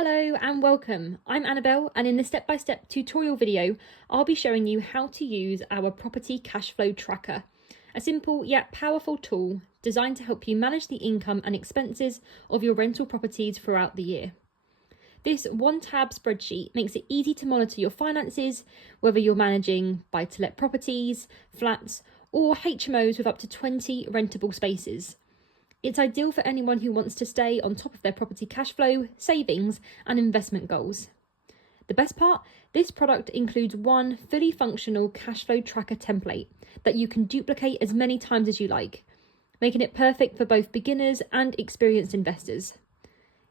Hello and welcome. I'm Annabel, and in this step-by-step tutorial video, I'll be showing you how to use our Property Cashflow Tracker, a simple yet powerful tool designed to help you manage the income and expenses of your rental properties throughout the year. This one-tab spreadsheet makes it easy to monitor your finances, whether you're managing buy-to-let properties, flats, or HMOs with up to 20 rentable spaces. It's ideal for anyone who wants to stay on top of their property cash flow, savings, and investment goals. The best part, this product includes one fully functional cash flow tracker template that you can duplicate as many times as you like, making it perfect for both beginners and experienced investors.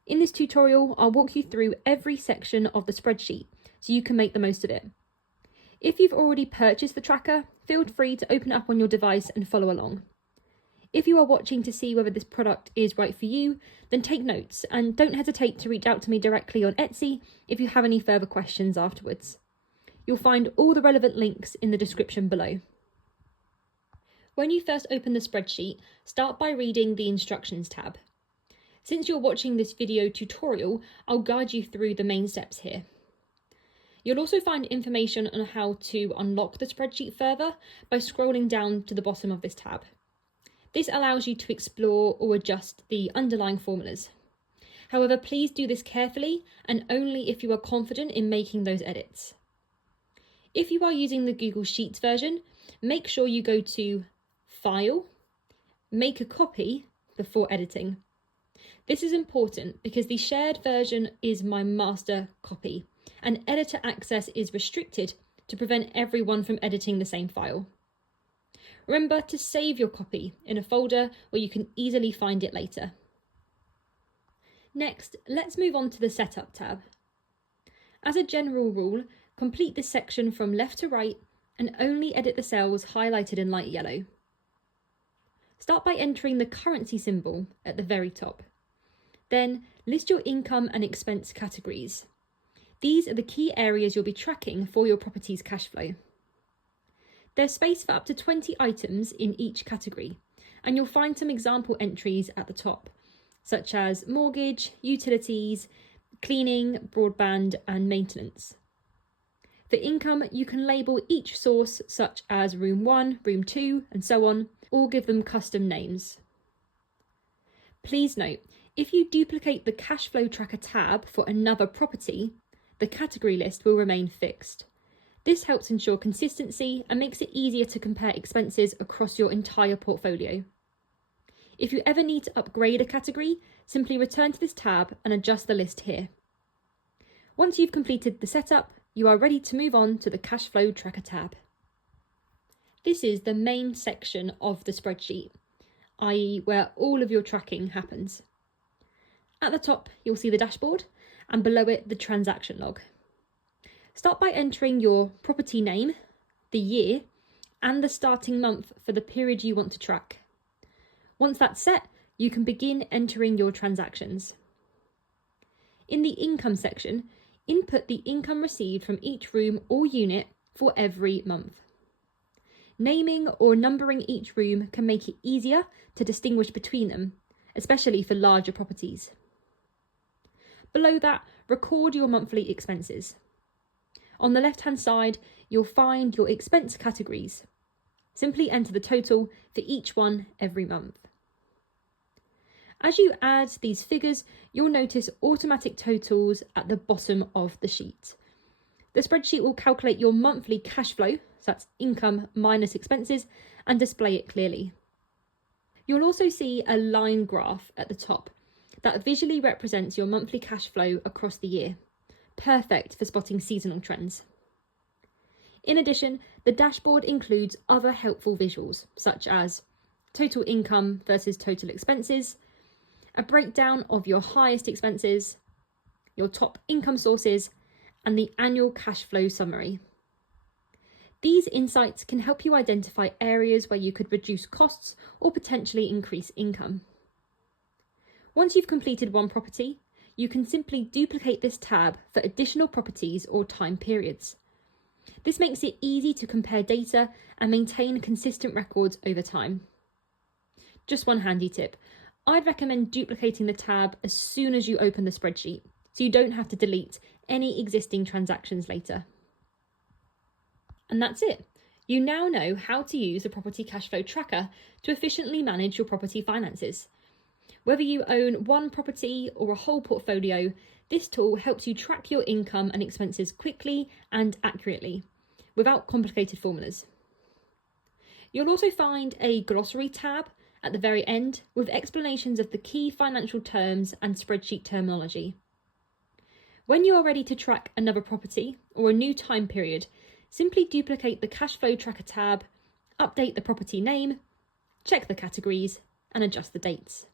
In this tutorial, I'll walk you through every section of the spreadsheet so you can make the most of it. If you've already purchased the tracker, feel free to open it up on your device and follow along. If you are watching to see whether this product is right for you, then take notes and don't hesitate to reach out to me directly on Etsy if you have any further questions afterwards. You'll find all the relevant links in the description below. When you first open the spreadsheet, start by reading the Instructions tab. Since you're watching this video tutorial, I'll guide you through the main steps here. You'll also find information on how to unlock the spreadsheet further by scrolling down to the bottom of this tab. This allows you to explore or adjust the underlying formulas. However, please do this carefully and only if you are confident in making those edits. If you are using the Google Sheets version, make sure you go to File, Make a Copy before editing. This is important because the shared version is my master copy and editor access is restricted to prevent everyone from editing the same file. Remember to save your copy in a folder where you can easily find it later. Next, let's move on to the Setup tab. As a general rule, complete this section from left to right and only edit the cells highlighted in light yellow. Start by entering the currency symbol at the very top. Then list your income and expense categories. These are the key areas you'll be tracking for your property's cash flow. There's space for up to 20 items in each category, and you'll find some example entries at the top, such as mortgage, utilities, cleaning, broadband, and maintenance. For income, you can label each source such as room 1, room 2, and so on, or give them custom names. Please note, if you duplicate the Cash Flow Tracker tab for another property, the category list will remain fixed. This helps ensure consistency and makes it easier to compare expenses across your entire portfolio. If you ever need to upgrade a category, simply return to this tab and adjust the list here. Once you've completed the setup, you are ready to move on to the Cash Flow Tracker tab. This is the main section of the spreadsheet, i.e. where all of your tracking happens. At the top, you'll see the dashboard, and below it, the transaction log. Start by entering your property name, the year, and the starting month for the period you want to track. Once that's set, you can begin entering your transactions. In the income section, input the income received from each room or unit for every month. Naming or numbering each room can make it easier to distinguish between them, especially for larger properties. Below that, record your monthly expenses. On the left-hand side, you'll find your expense categories. Simply enter the total for each one every month. As you add these figures, you'll notice automatic totals at the bottom of the sheet. The spreadsheet will calculate your monthly cash flow, so that's income minus expenses, and display it clearly. You'll also see a line graph at the top that visually represents your monthly cash flow across the year. Perfect for spotting seasonal trends. In addition, the dashboard includes other helpful visuals, such as total income versus total expenses, a breakdown of your highest expenses, your top income sources, and the annual cash flow summary. These insights can help you identify areas where you could reduce costs or potentially increase income. Once you've completed one property, you can simply duplicate this tab for additional properties or time periods. This makes it easy to compare data and maintain consistent records over time. Just one handy tip, I'd recommend duplicating the tab as soon as you open the spreadsheet, so you don't have to delete any existing transactions later. And that's it. You now know how to use the Property Cashflow Tracker to efficiently manage your property finances. Whether you own one property or a whole portfolio, this tool helps you track your income and expenses quickly and accurately, without complicated formulas. You'll also find a glossary tab at the very end with explanations of the key financial terms and spreadsheet terminology. When you are ready to track another property or a new time period, simply duplicate the Cashflow Tracker tab, update the property name, check the categories, and adjust the dates.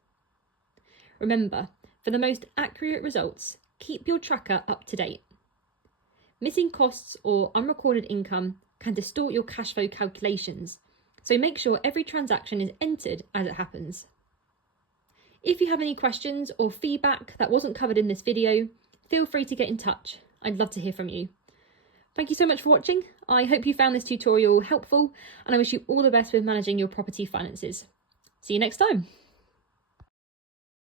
Remember, for the most accurate results, keep your tracker up to date. Missing costs or unrecorded income can distort your cash flow calculations, so make sure every transaction is entered as it happens. If you have any questions or feedback that wasn't covered in this video, feel free to get in touch. I'd love to hear from you. Thank you so much for watching. I hope you found this tutorial helpful, and I wish you all the best with managing your property finances. See you next time.